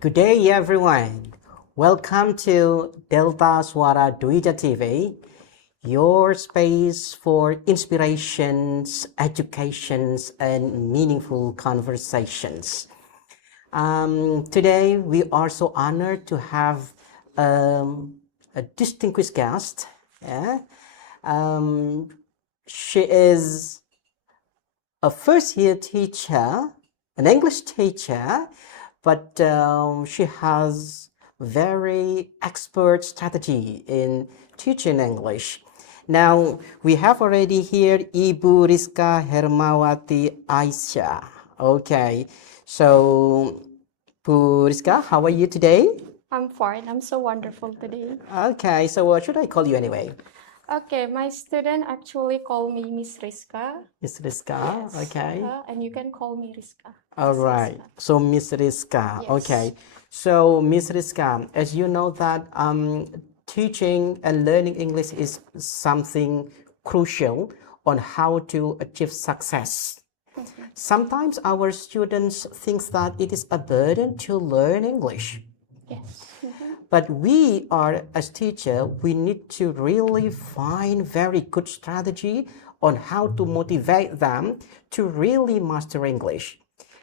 Good day, everyone. Welcome to Delta Suara Duija TV, your space for inspirations, educations, and meaningful conversations. Today, we are so honored to have a distinguished guest. Yeah? Um, she is a first-year teacher, an English teacher, but she has very expert strategy in teaching English. Now, we have already here Ibu Rizka Hermawati Aisyah. Okay, so Bu Rizka, how are you today? I'm fine. I'm so wonderful today. Okay, so what should I call you anyway? Okay, my student actually call me Miss Rizka. Miss Rizka, Yes. okay. And you can call me Rizka. All Miss right. Rizka. So Miss Rizka, Yes. okay. So Miss Rizka, as you know that teaching and learning English is something crucial on how to achieve success. Sometimes our students think that it is a burden to learn English. Yes. But we are, as teacher, we need to really find very good strategy on how to motivate them to really master English.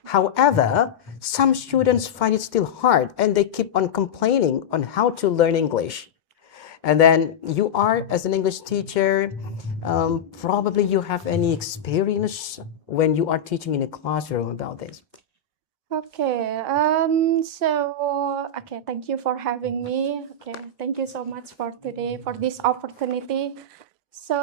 However, some students find it still hard and they keep on complaining on how to learn English. And then you are, as an English teacher, probably you have any experience when you are teaching in a classroom about this. Okay. Okay. Thank you for having me. Okay. Thank you so much for today for this opportunity. So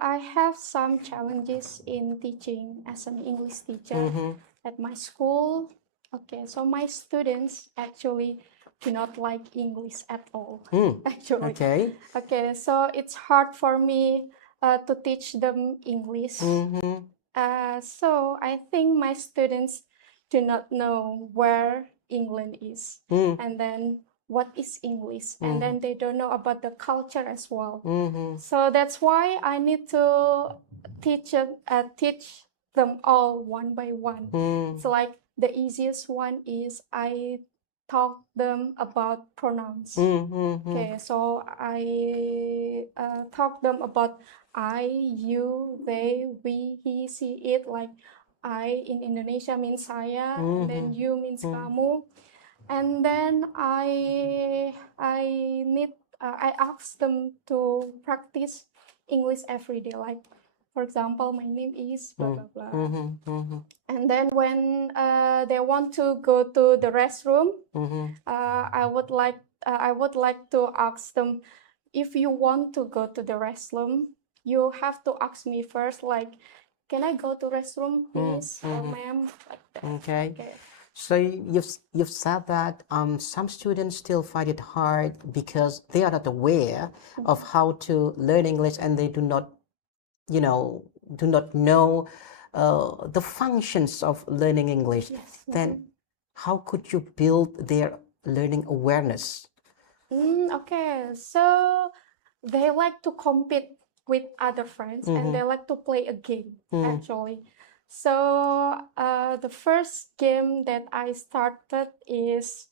I have some challenges in teaching as an English teacher at my school. Okay. So my students actually do not like English at all. Actually. Okay. Okay. So it's hard for me to teach them English. So I think my students do not know where England is, and then what is English, and then they don't know about the culture as well. So that's why I need to teach them all one by one. So like the easiest one is I talk them about pronouns. Okay, so I talk them about I, you, they, we, he, she, it. Like I in Indonesia means saya, and then you means kamu, and then I ask them to practice English every day. Like for example, my name is blah blah blah. And then when they want to go to the restroom, I would like to ask them, if you want to go to the restroom, you have to ask me first, like, can I go to restroom, please, or ma'am, like that. Okay. Okay. So you've said that some students still find it hard because they are not aware of how to learn English and they do not, do not know the functions of learning English. Yes. Then how could you build their learning awareness? Okay, so they like to compete with other friends and they like to play a game actually. So the first game that I started is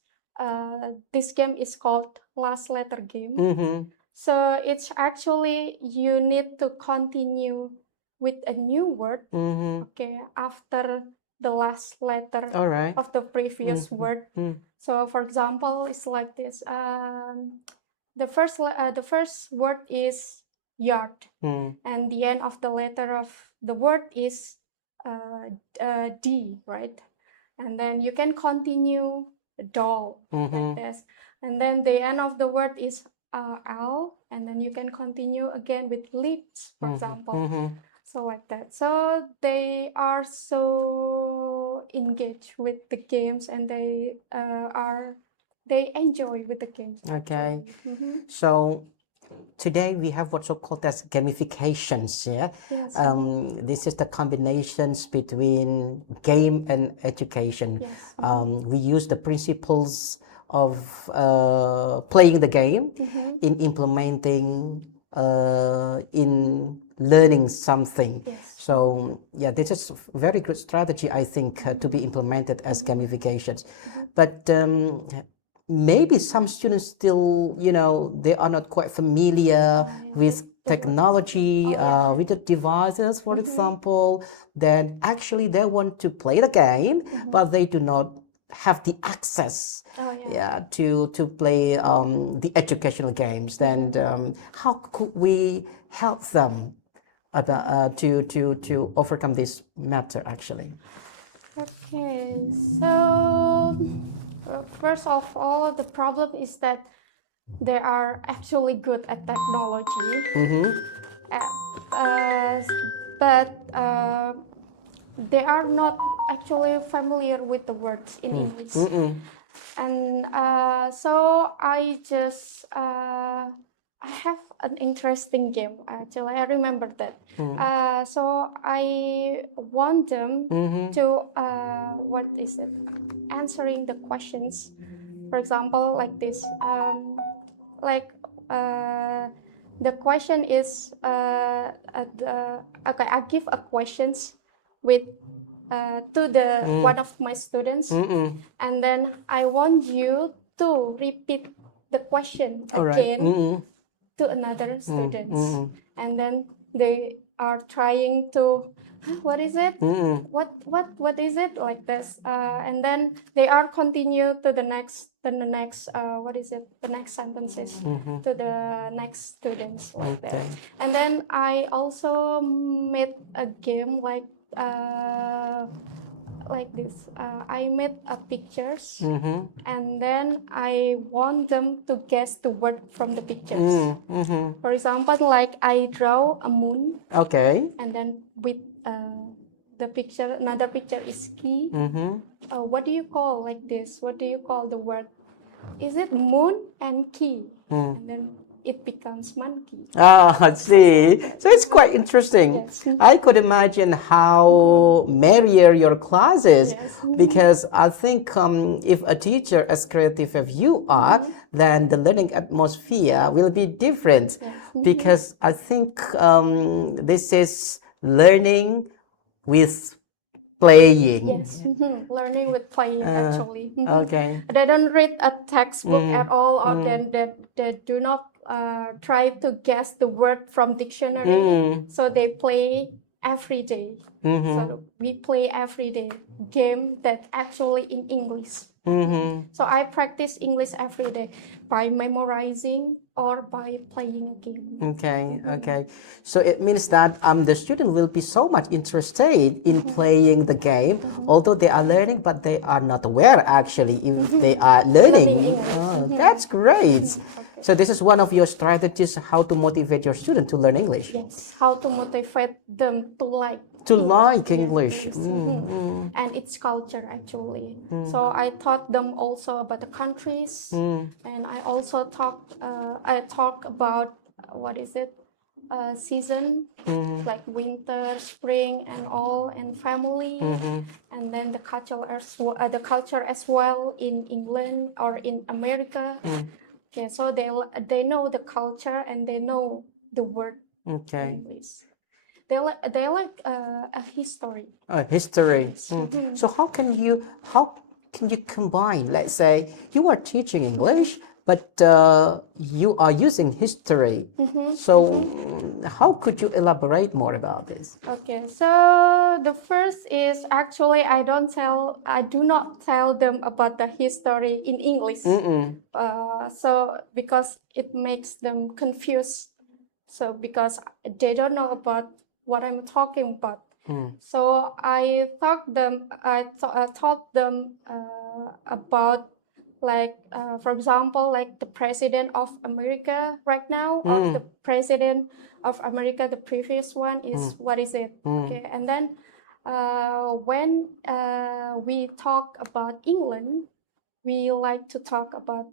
this game is called last letter game. So it's actually you need to continue with a new word, okay, after the last letter All right. of the previous word. So for example, it's like this. The first word is yard, and the end of the letter of the word is D, right? And then you can continue doll like this, and then the end of the word is L, and then you can continue again with lips, for example. So like that. So they are so engaged with the games, and they enjoy with the games. Okay. So today we have what's called as gamifications. Yeah. Yes. This is the combinations between game and education. Yes. We use the principles of playing the game in implementing in learning something. Yes. So yeah, this is very good strategy, I think, to be implemented as gamifications. but maybe some students still, they are not quite familiar with technology, with the devices, for example. Then actually they want to play the game, but they do not have the access to play the educational games. Then how could we help them to overcome this matter actually? Okay, so first of all, the problem is that they are actually good at technology, uh, but they are not actually familiar with the words in English. And so I have an interesting game actually. I remember that. So I want them to what is it? Answering the questions. For example, like this. Like the question is okay. I give a questions with to the one of my students, and then I want you to repeat the question again to another students, and then they are trying to what is it? What is it like this? And then they are continue to the next what is it? The next sentences to the next students like that. And then I also made a game like this. I made pictures, and then I want them to guess the word from the pictures. For example, like I draw a moon. Okay. And then with the picture, another picture is key. What do you call like this? What do you call the word? Is it moon and key? And then it becomes monkey. Ah, I see. So it's quite interesting. Yes. I could imagine how merrier your class is, because I think if a teacher as creative as you are, then the learning atmosphere will be different. Because I think this is learning with playing. Yes, learning with playing actually. Okay. They don't read a textbook at all, or then they do not try to guess the word from dictionary. So they play every day. So we play every day game that actually in English. So I practice English every day by memorizing or by playing a game. Okay, okay. So it means that the student will be so much interested in playing the game, although they are learning, but they are not aware actually if they are learning. That's great. So this is one of your strategies how to motivate your student to learn English. Yes, how to motivate them to like English. And its culture actually. So I taught them also about the countries, and I also talk about what is it, season, like winter, spring, and all, and family, and then the culture as well in England or in America. Okay, so they know the culture and they know the word in English. They like a history. History. So how can you combine? Let's say you are teaching English, but you are using history. So how could you elaborate more about this? Okay, so the first is actually I do not tell them about the history in English. So because it makes them confused. So because they don't know about what I'm talking about. So I taught them about like for example, like the president of America right now, or the president of America, the previous one is what is it? Okay, and then when we talk about England, we like to talk about,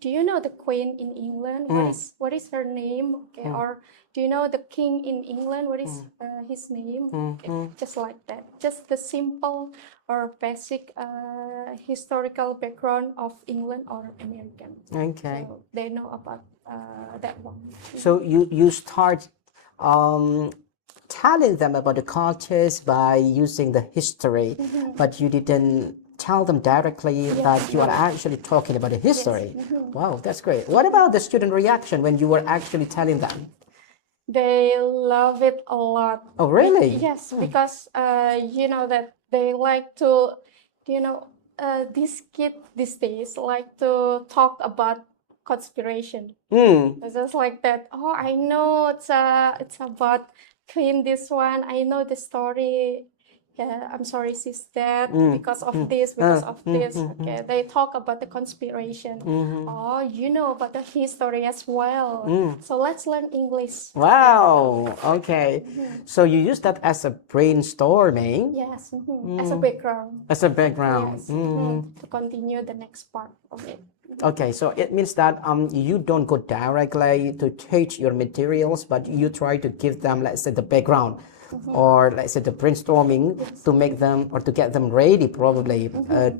do you know the queen in England? What is her name? Okay, or do you know the king in England? What is his name? Okay, just like that. Just the simple or basic historical background of England or American. Okay. So they know about that one. So you start telling them about the cultures by using the history, but you didn't tell them directly that you are actually talking about the history. Wow, that's great. What about the student reaction when you were actually telling them? They love it a lot. Oh, really? Yes, because that they like to, these kids these days like to talk about conspiration. It's just like that. Oh, I know it's about Queen this one. I know the story. Yeah, I'm sorry, she's dead because of this, because of this. Okay, they talk about the conspiration. Oh, you know about the history as well. So let's learn English. Wow. Okay. So you use that as a brainstorming. Yes, as a background. As a background. Yes, to continue the next part of it. Okay, so it means that you don't go directly to teach your materials, but you try to give them, let's say, the background, or let's say the brainstorming to make them or to get them ready, probably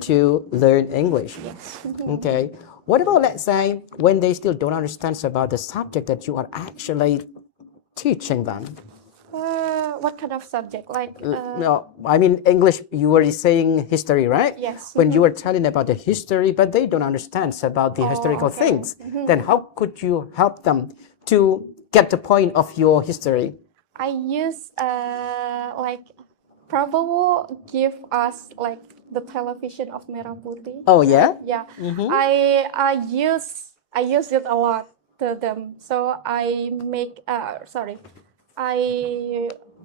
to learn English. Yes. Okay. What about, let's say, when they still don't understand about the subject that you are actually teaching them? What kind of subject? Like No, I mean English. You were saying history, right? Yes. When you were telling about the history, but they don't understand about the historical things, then how could you help them to get the point of your history? I use like probably give us like the television of Merah Putih. Oh yeah. Yeah. I use it a lot to them. So I make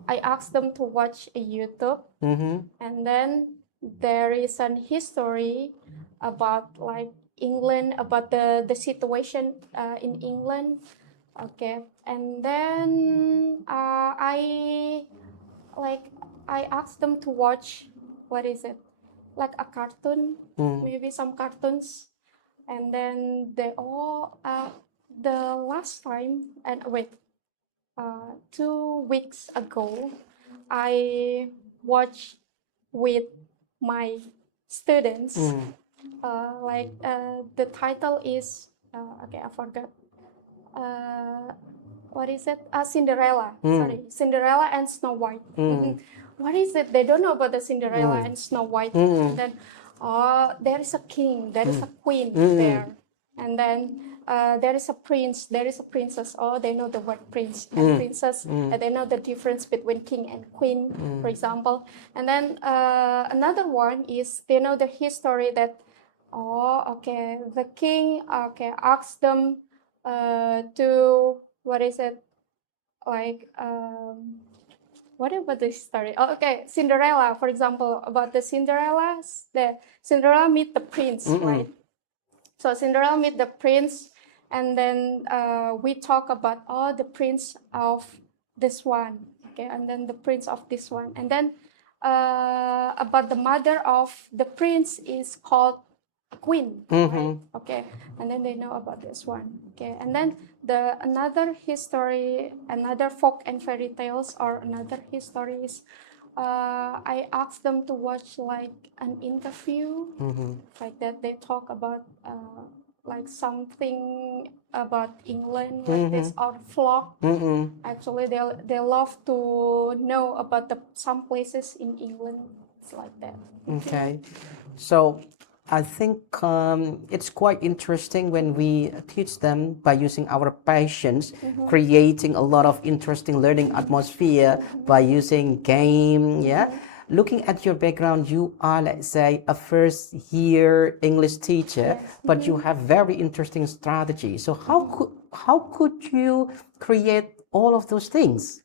I ask them to watch a YouTube, and then there is an history about like England, about the situation in England. Okay, and then I asked them to watch, what is it, like a cartoon, maybe some cartoons, and then they all the last time, and wait, 2 weeks ago, I watched with my students. The title is okay, I forgot. What is it? Cinderella. Sorry, Cinderella and Snow White. What is it? They don't know about the Cinderella and Snow White. And then, there is a king, there is a queen there, and then there is a prince, there is a princess. Oh, they know the word prince and princess, and they know the difference between king and queen, for example. And then another one is they know the history that, okay, the king, okay, asked them to, what is it, like what about this story? Oh, okay, Cinderella, for example, about the Cinderella meet the prince, right? So Cinderella meet the prince, and then we talk about the prince of this one, okay, and then the prince of this one, and then about the mother of the prince is called queen, right? Okay, and then they know about this one, okay, and then another history, another folk and fairy tales, or another histories, I asked them to watch like an interview, like that they talk about like something about England, like this, or vlog. Actually, they love to know about some places in England. It's like that. Okay, so I think it's quite interesting when we teach them by using our passions, creating a lot of interesting learning atmosphere by using game. Yeah, looking at your background, you are, let's say, a first year English teacher, but you have very interesting strategy. So how could you create all of those things?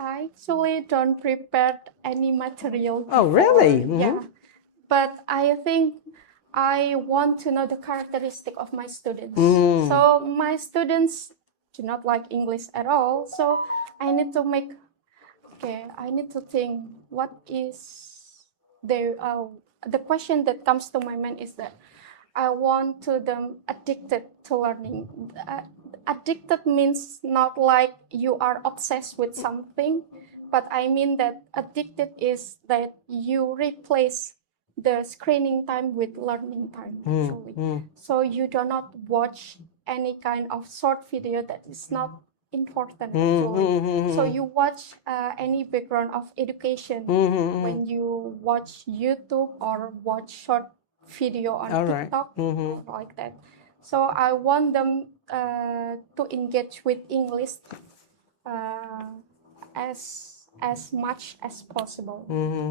I actually don't prepare any material before. Oh, really? Yeah, but I think I want to know the characteristic of my students. So my students do not like English at all. So I need to I need to think what is the question that comes to my mind is that I want to them addicted to learning. Addicted means not like you are obsessed with something, but I mean that addicted is that you replace the screening time with learning time, actually. So you do not watch any kind of short video that is not important actually. So you watch any background of education when you watch YouTube or watch short video on All right. TikTok or like that. So I want them to engage with English as much as possible.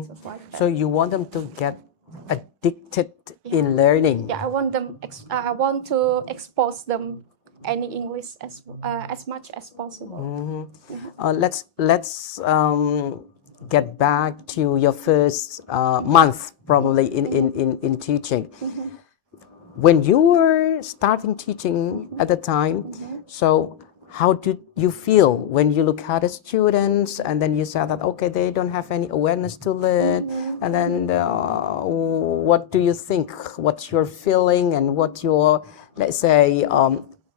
Just like that. So you want them to get addicted in learning. Yeah, I want them. I want to expose them any English as much as possible. Let's get back to your first month probably in teaching. When you were starting teaching at the time, so how did you feel when you look at the students and then you said that okay, they don't have any awareness to learn, and then what do you think, what's your feeling and what your, let's say,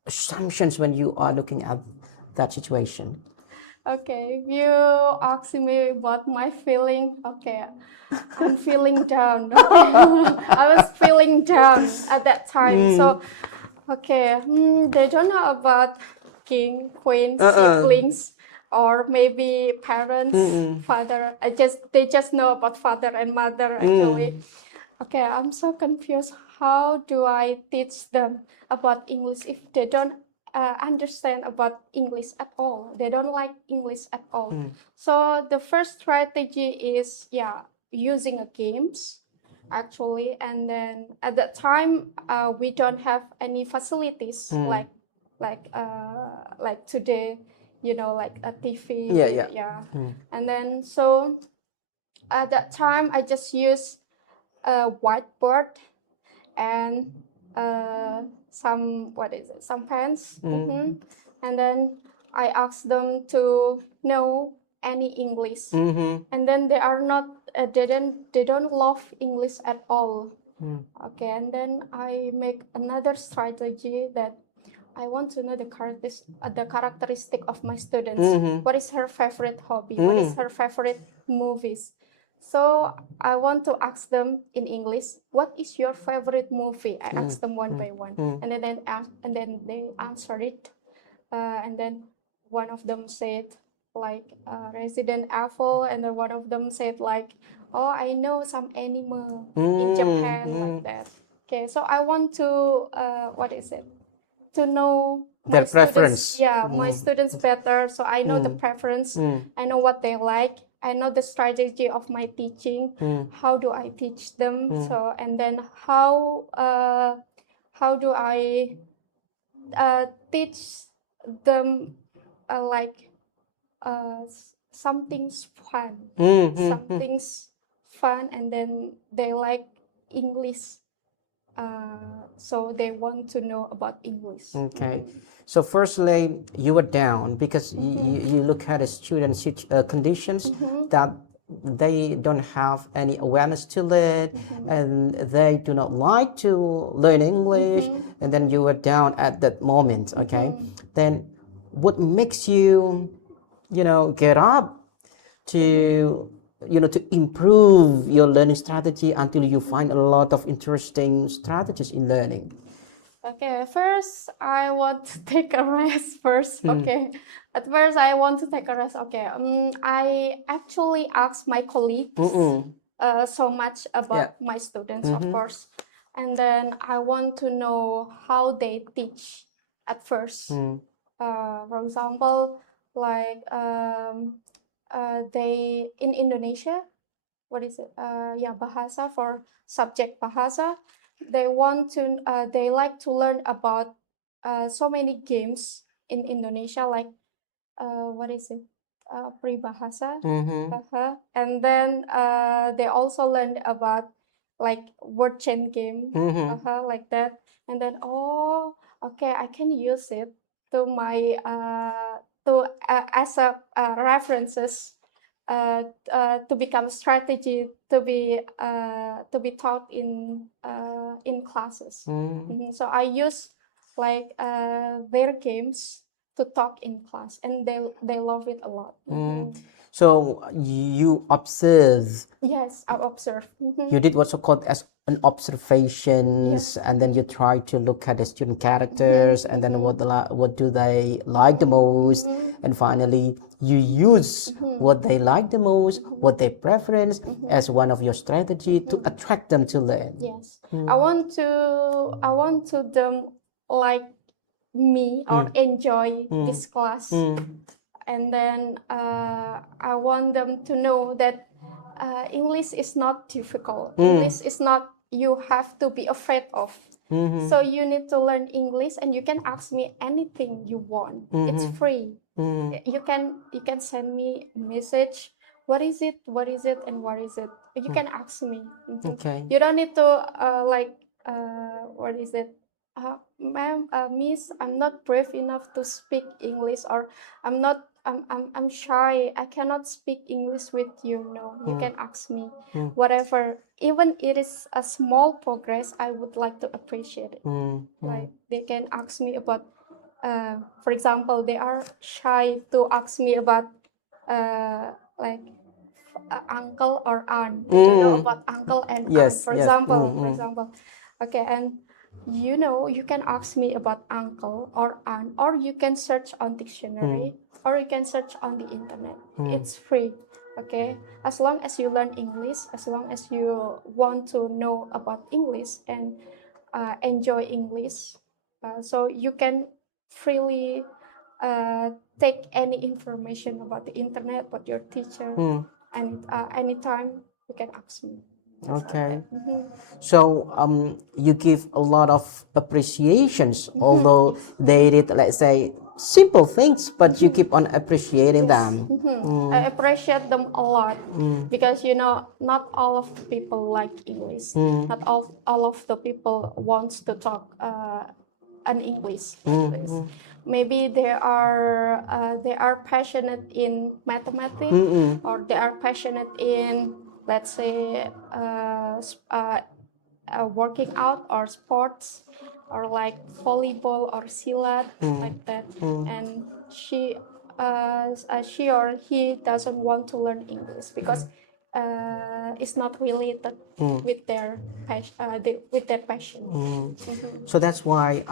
assumptions when you are looking at that situation? Okay, if you ask me about my feeling, okay, I'm feeling down. I was feeling down at that time. So, okay, they don't know about king, queen, siblings, or maybe parents, father. They just know about father and mother actually. Okay, I'm so confused. How do I teach them about English if they don't understand about English at all? They don't like English at all. So the first strategy is using a games actually, and then at that time we don't have any facilities like today, like a TV. And then so at that time I just use a whiteboard and some pens, and then I ask them to know any English, and then they don't love English at all. Okay, and then I make another strategy that I want to know the characteristic of my students. What is her favorite hobby? What is her favorite movies? So I want to ask them in English, what is your favorite movie? I ask them one by one, and then they answer it, and then one of them said like Resident Evil, and then one of them said like, oh, I know some animal in Japan, like that. Okay, so I want to to know Their my preference. students, my students better, so I know the preference, I know what they like, I know the strategy of my teaching, how do I teach them, so and then how do I teach them like something's fun, something's fun, and then they like English, so they want to know about English. Okay. So firstly, you were down because you look at the student conditions that they don't have any awareness to learn and they do not like to learn English, and then you were down at that moment. Okay. Then what makes you, get up to to improve your learning strategy until you find a lot of interesting strategies in learning? Okay, first I want to take a rest first. Okay, at first I want to take a rest. Okay, I actually asked my colleagues so much about my students, of course, and then I want to know how they teach at first. For example, like they in Indonesia, what is it? Bahasa for subject bahasa. They like to learn about so many games in Indonesia, like what is it? Peribahasa. And then they also learned about like word chain game, like that. And then okay, I can use it to my as a references to become strategy to be taught in classes. So I use like their games to talk in class, and they love it a lot. So you observe. Yes, I observe. You did what's called as an observations, Yes. and then you try to look at the student characters, and then what do they like the most, and finally you use what they like the most, what they preference as one of your strategy to attract them to learn. Yes, I want to them like me or enjoy this class, and then I want them to know that English is not difficult. English is not you have to be afraid of. So you need to learn English, and you can ask me anything you want. It's free. You can send me a message. What is it? What is it? And what is it? You can ask me. Okay. You don't need to what is it? Ma'am, Miss, I'm not brave enough to speak English, or I'm shy. I cannot speak English with you. No, you can ask me. Whatever, even it is a small progress, I would like to appreciate it. Like they can ask me about, for example, they are shy to ask me about like uncle or aunt. They don't know about uncle and aunt. For example, okay, and you can ask me about uncle or aunt, or you can search on dictionary, or you can search on the internet. It's free. Okay, as long as you learn English, as long as you want to know about English and enjoy English, so you can freely take any information about the internet, about your teacher, and anytime you can ask me. Okay. So you give a lot of appreciations, although they did, let's say, simple things, but you keep on appreciating them. I appreciate them a lot because not all of the people like English. Not all of the people wants to talk an English. Maybe they are passionate in mathematics, or they are passionate in, let's say, working out or sports, or like volleyball or silat, like that. And she or he doesn't want to learn English because it's not related with their passion. So that's why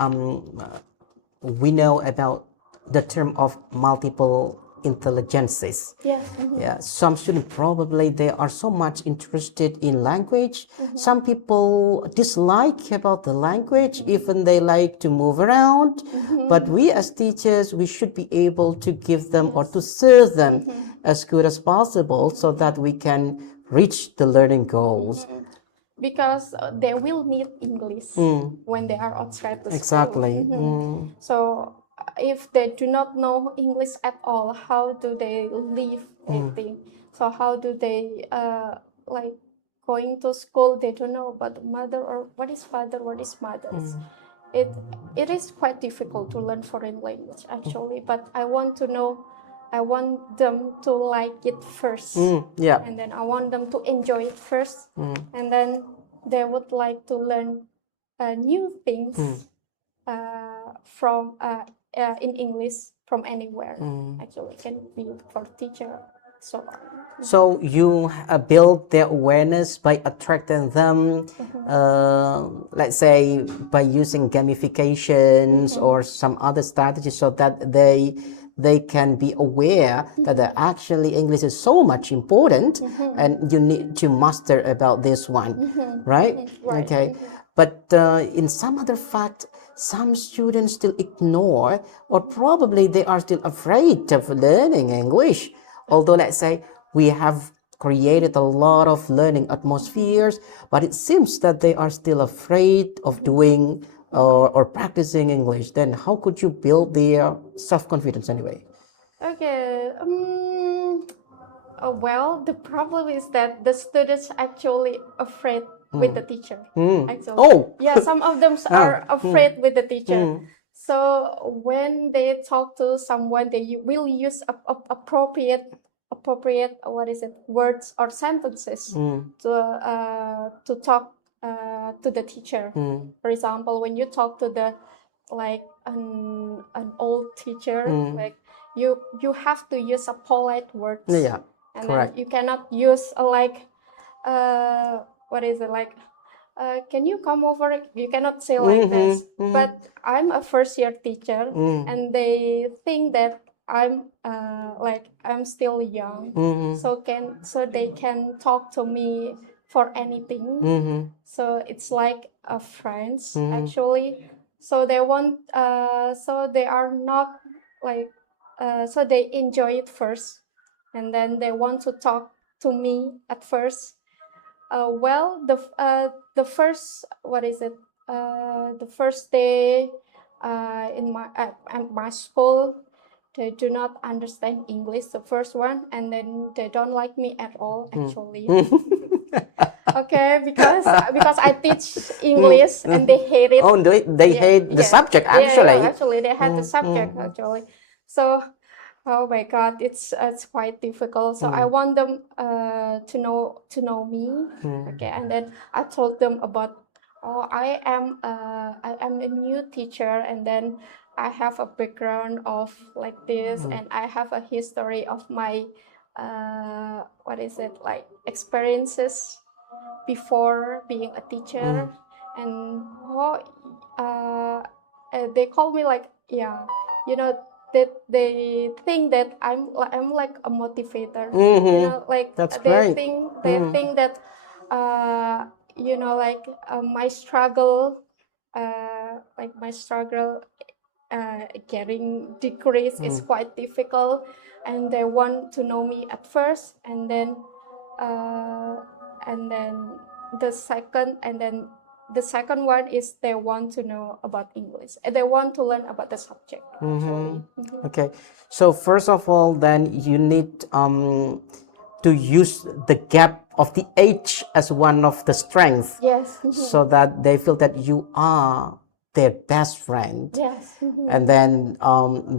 we know about the term of multiple intelligences. Yes. Yeah, some students probably they are so much interested in language. Some people dislike about the language, even they like to move around. But we as teachers, we should be able to give them or to serve them as good as possible so that we can reach the learning goals. Because they will need English when they are outside the school. Exactly. So if they do not know English at all, how do they live? I think so. How do they like going to school? They don't know about mother, or what is father, what is mother. It is quite difficult to learn foreign language actually. But I want to know. I want them to like it first, and then I want them to enjoy it first, and then they would like to learn new things from in English from anywhere. Actually, it can be for teacher, so on. So you build their awareness by attracting them, let's say by using gamifications or some other strategies, so that they can be aware that actually English is so much important, and you need to master about this one, right? Right. Okay. But in some other fact, some students still ignore, or probably they are still afraid of learning English. Although, let's say, we have created a lot of learning atmospheres, but it seems that they are still afraid of doing or practicing English. Then how could you build their self-confidence anyway? Okay. Well, the problem is that the students actually afraid with the teacher. Actually, yeah, some of them are afraid with the teacher. So when they talk to someone, they will use appropriate what is it, words or sentences to talk to the teacher. For example, when you talk to the like an old teacher, like you have to use a polite words. Yeah. and Correct. then you cannot use what is it like? Can you come over? You cannot say like this. But I'm a first year teacher, and they think that I'm still young, so they can talk to me for anything. So it's like a friends actually. So they want, so they are not like, so they enjoy it first, and then they want to talk to me at first. Well, the first, what is it? The first day in at my school, they do not understand English. The first one, and then they don't like me at all. Actually, okay, because I teach English and they hate it. Oh, they Yeah, hate the yeah, subject yeah. actually. Actually, they had the subject actually. So, oh my God, it's quite difficult. So I want them to know me. Okay, and then I told them about, oh, I am a new teacher, and then I have a background of like this, and I have a history of my what is it like experiences before being a teacher, and oh, they call me like, yeah, you know, that they think that I'm like a motivator, you know, like That's they great. think that like my struggle, my struggle getting degrees is quite difficult, and they want to know me at first, uh, and then the second one is they want to know about English, and they want to learn about the subject actually. Okay, so first of all, then you need to use the gap of the age as one of the strengths, Yes. so that they feel that you are their best friend. Yes. And then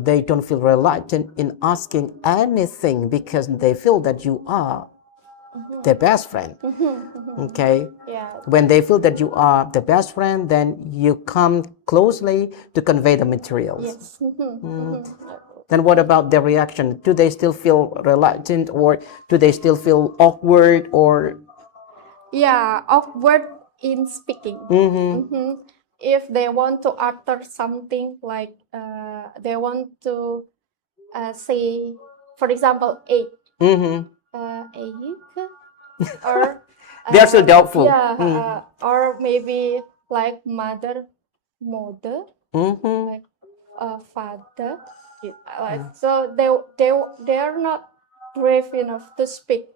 they don't feel reluctant in asking anything because they feel that you are their best friend. Okay. Yeah. When they feel that you are the best friend, then you come closely to convey the materials. Yes. Then what about their reaction? Do they still feel reluctant, or do they still feel awkward, or Yeah, awkward in speaking. If they want to utter something like they want to say, for example, egg, egg, or they are still doubtful? yeah, or maybe like mother, like father. So they are not brave enough to speak.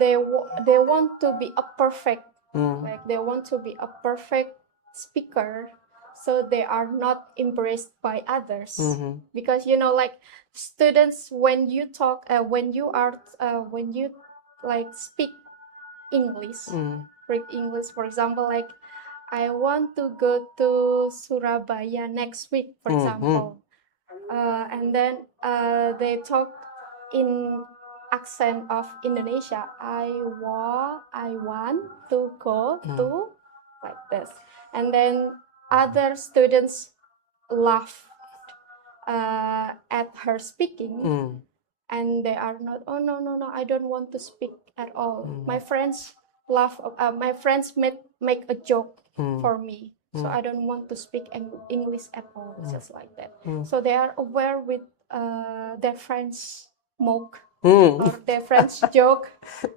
They want to be a perfect, like they want to be a perfect speaker, so they are not embraced by others. Because like students, when you talk when you like speak English, for example, like I want to go to Surabaya next week, for example, and then they talk in accent of Indonesia. I want to go to, like this, and then other students laugh at her speaking, and they are not. Oh, no, no, no! I don't want to speak at all. My friends laugh. My friends make a joke for me. So I don't want to speak English at all, just like that. So they are aware with their friends' mock or their friends' joke,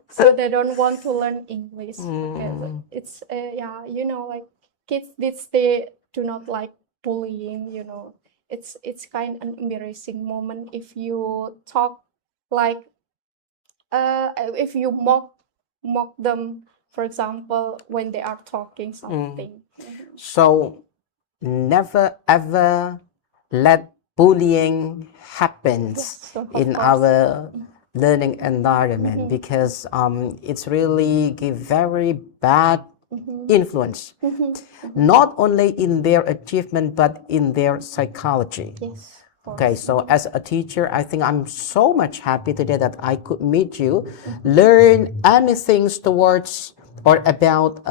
so they don't want to learn English. Okay, so it's yeah, like kids they do not like bullying. It's kind of an embarrassing moment if you talk like if you mock them, for example, when they are talking something. So never ever let bullying happens Yes, of in course. our learning environment, because it's really give very bad influence, not only in their achievement but in their psychology. Yes. Okay, so as a teacher, I think I'm so much happy today that I could meet you, learn anything towards or about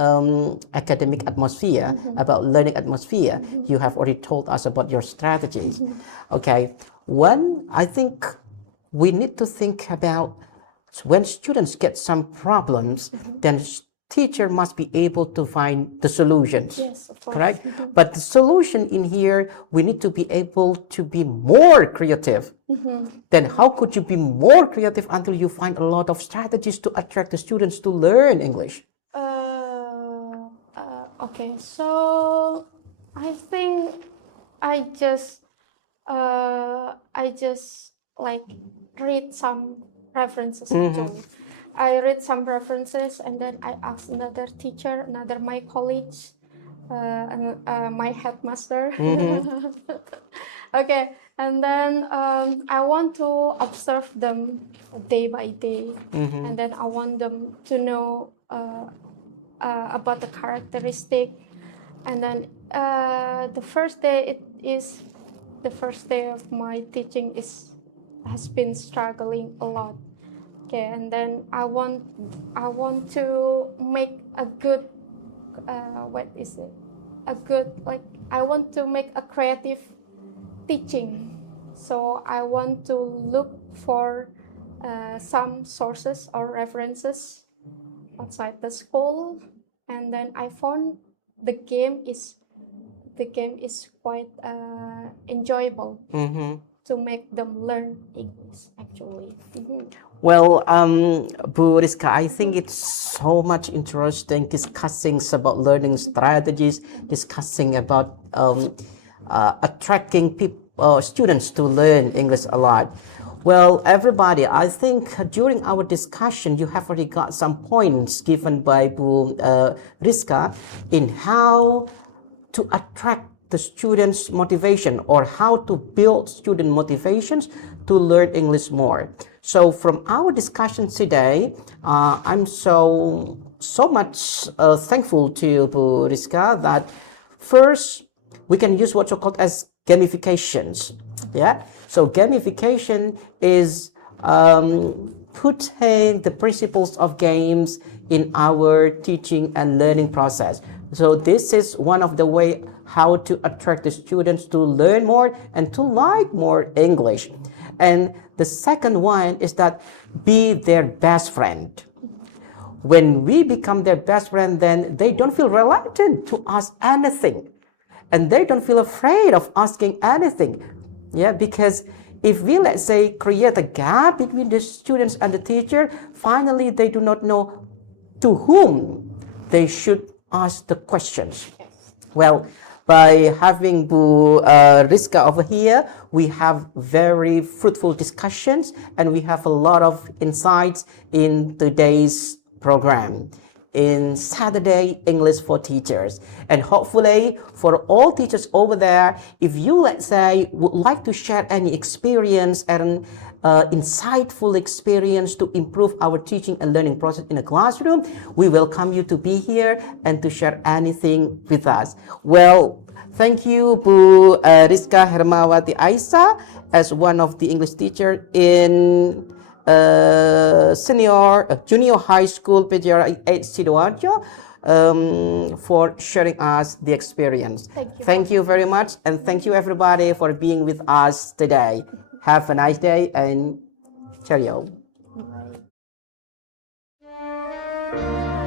academic atmosphere, about learning atmosphere. You have already told us about your strategies. Okay, one, I think we need to think about So when students get some problems, then teacher must be able to find the solutions. Yes, of course. Correct? But the solution in here, we need to be able to be more creative. Then how could you be more creative until you find a lot of strategies to attract the students to learn English? Okay, so I think I just like read some references actually. I read some references and then I asked another teacher, another my colleagues, and my headmaster. Okay, and then I want to observe them day by day, and then I want them to know about the characteristic, and then the first day the first day of my teaching has been struggling a lot. Okay, and then I want to make a good what is it? A good, like, I want to make a creative teaching. So I want to look for some sources or references outside the school, and then I found the game is quite enjoyable to make them learn English actually. Well, Bu Rizka, I think it's so much interesting discussing about learning strategies, discussing about attracting students to learn English a lot. Well, everybody, I think during our discussion, you have already got some points given by Bu Rizka in how to attract the students' motivation or how to build student motivations to learn English more. So from our discussion today, I'm so much thankful to Bu Rizka that first we can use what's called as gamifications. Yeah. So gamification is putting the principles of games in our teaching and learning process. So this is one of the way how to attract the students to learn more and to like more English. And the second one is that be their best friend. When we become their best friend, then they don't feel reluctant to ask anything. And they don't feel afraid of asking anything. Yeah, because if we, let's say, create a gap between the students and the teacher, finally they do not know to whom they should ask the questions. Well, by having Bu Rizka over here, we have very fruitful discussions and we have a lot of insights in today's program in Saturday English for Teachers. And hopefully for all teachers over there, if you, let's say, would like to share any experience and insightful experience to improve our teaching and learning process in a classroom, we welcome you to be here and to share anything with us. Well, thank you, Bu Rizka Hermawati Aisa, as one of the English teacher in junior high school Pgri at Sidoarjo, for sharing us the experience. Thank you very much, and thank you everybody for being with us today. Have a nice day and cheerio. Bye.